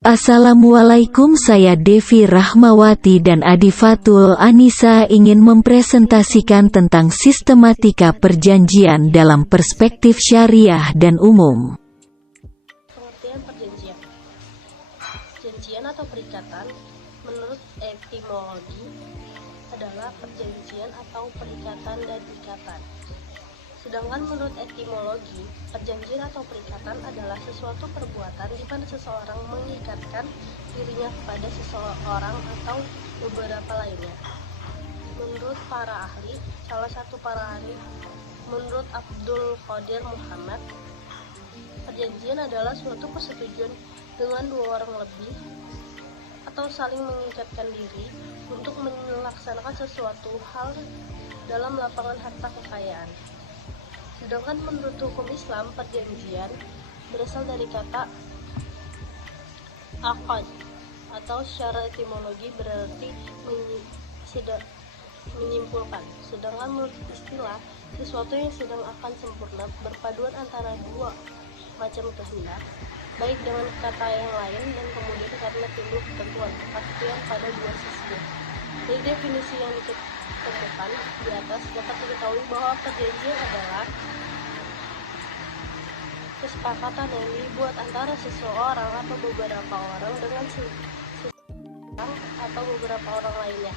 Assalamualaikum, saya Devi Rahmawati dan Adifatul Anisa ingin mempresentasikan tentang sistematika perjanjian dalam perspektif syariah dan umum. Pengertian perjanjian. Perjanjian atau perikatan menurut etimologi adalah perjanjian atau perikatan dan ikatan. Sedangkan menurut etimologi, perjanjian atau perikatan adalah sesuatu perbuatan di mana seseorang mengikatkan dirinya kepada seseorang atau beberapa lainnya. Menurut para ahli, salah satu para ahli, menurut Abdul Qadir Muhammad, perjanjian adalah suatu persetujuan dengan dua orang lebih atau saling mengikatkan diri untuk melaksanakan sesuatu hal dalam lapangan harta kekayaan. Sedangkan menurut hukum Islam, perjanjian berasal dari kata aqad atau secara etimologi berarti menyimpulkan. Sedangkan menurut istilah, sesuatu yang sedang akan sempurna berpaduan antara dua macam kehendak, baik dengan kata yang lain dan kemudian karena timbul ketentuan kepastian pada dua sisi. Dari definisi yang ditemukan di atas dapat diketahui bahwa perjanjian adalah kesepakatan yang dibuat antara seseorang atau beberapa orang dengan seseorang atau beberapa orang lainnya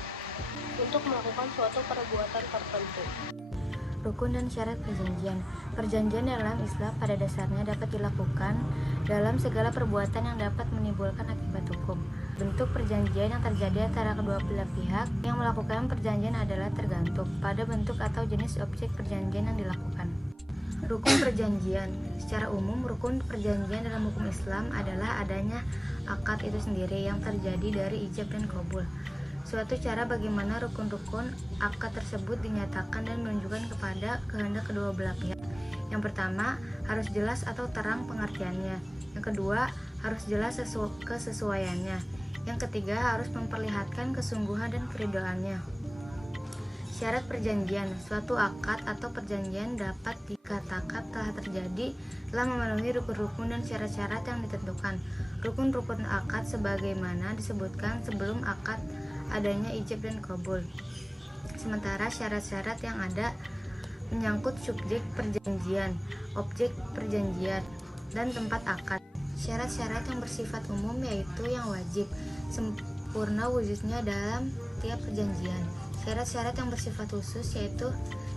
untuk melakukan suatu perbuatan tertentu. Rukun dan syarat perjanjian. Perjanjian dalam Islam pada dasarnya dapat dilakukan dalam segala perbuatan yang dapat menimbulkan akibat hukum. Bentuk perjanjian yang terjadi antara kedua belah pihak yang melakukan perjanjian adalah tergantung pada bentuk atau jenis objek perjanjian yang dilakukan. Rukun perjanjian. Secara umum, rukun perjanjian dalam hukum Islam adalah adanya akad itu sendiri yang terjadi dari ijab dan qabul. Suatu cara bagaimana rukun-rukun akad tersebut dinyatakan dan menunjukkan kepada kehendak kedua belah pihak. Yang pertama, harus jelas atau terang pengertiannya. Yang kedua, harus jelas kesesuaiannya. Yang ketiga, harus memperlihatkan kesungguhan dan keridoannya. Syarat perjanjian. Suatu akad atau perjanjian dapat dikatakan telah terjadi telah memenuhi rukun-rukun dan syarat-syarat yang ditentukan. Rukun-rukun akad sebagaimana disebutkan sebelum akad adanya ijab dan qabul. Sementara syarat-syarat yang ada menyangkut subjek perjanjian, objek perjanjian, dan tempat akad. Syarat-syarat yang bersifat umum yaitu yang wajib, sempurna wujudnya dalam tiap perjanjian. Syarat-syarat yang bersifat khusus yaitu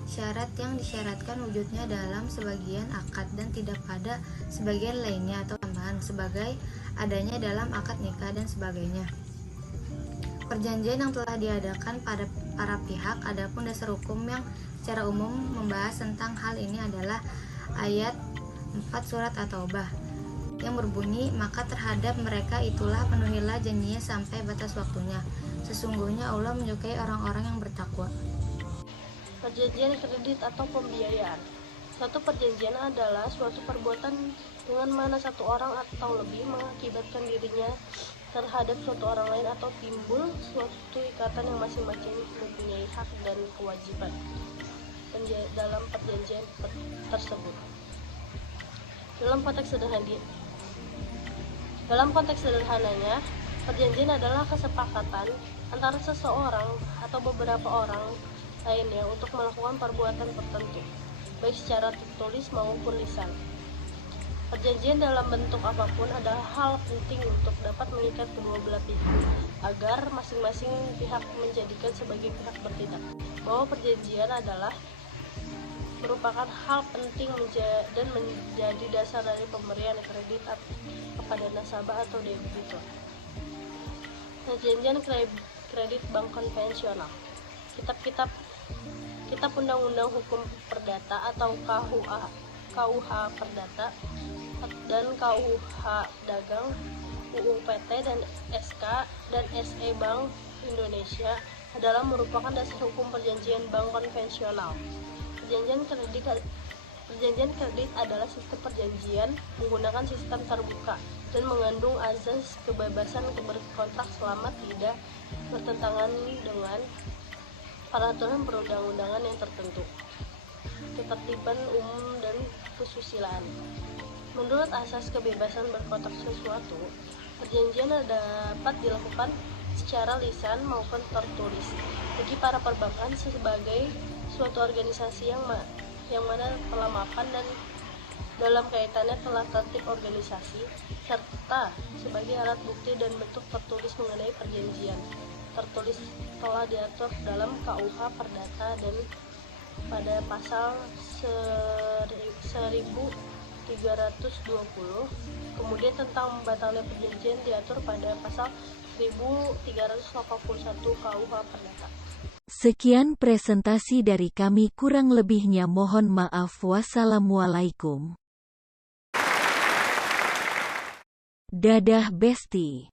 syarat yang disyaratkan wujudnya dalam sebagian akad dan tidak pada sebagian lainnya atau tambahan sebagai adanya dalam akad nikah dan sebagainya. Perjanjian yang telah diadakan pada para pihak. Adapun dasar hukum yang secara umum membahas tentang hal ini adalah ayat 4 surat At-Taubah yang berbunyi, maka terhadap mereka itulah penuhilah janjinya sampai batas waktunya. Sesungguhnya Allah menyukai orang-orang yang bertakwa. Perjanjian kredit atau pembiayaan. Suatu perjanjian adalah suatu perbuatan dengan mana satu orang atau lebih mengakibatkan dirinya terhadap suatu orang lain atau timbul suatu ikatan yang masing-masing mempunyai hak dan kewajiban dalam perjanjian tersebut. Dalam konteks sederhananya, perjanjian adalah kesepakatan antara seseorang atau beberapa orang lainnya untuk melakukan perbuatan tertentu, baik secara tertulis maupun lisan. Perjanjian dalam bentuk apapun adalah hal penting untuk dapat mengikat kedua belah pihak, agar masing-masing pihak menjadikan sebagai pihak bertindak bahwa perjanjian adalah merupakan hal penting dan menjadi dasar dari pemberian kredit kepada nasabah atau debitur. Perjanjian kredit bank konvensional. Kitab Undang-Undang Hukum Perdata atau KUH Perdata dan KUH Dagang, UU PT dan SK dan SE Bank Indonesia adalah merupakan dasar hukum perjanjian bank konvensional. Perjanjian kredit adalah sistem perjanjian menggunakan sistem terbuka dan mengandung azas kebebasan berkontrak selama tidak bertentangan dengan peraturan perundang-undangan yang tertentu, ketertiban umum dan kesusilaan. Menurut asas kebebasan berkontrak sesuatu, Perjanjian dapat dilakukan secara lisan maupun tertulis. Bagi para perbankan sebagai suatu organisasi yang mana telah mapan dan dalam kaitannya telah tertib organisasi, serta sebagai alat bukti dan bentuk tertulis mengenai perjanjian. Tertulis telah diatur dalam KUH Perdata dan pada pasal 1320, kemudian tentang batalnya perjanjian diatur pada pasal 1381 KUH Perdata. Sekian presentasi dari kami, kurang lebihnya mohon maaf. Wassalamualaikum. Dadah Besti.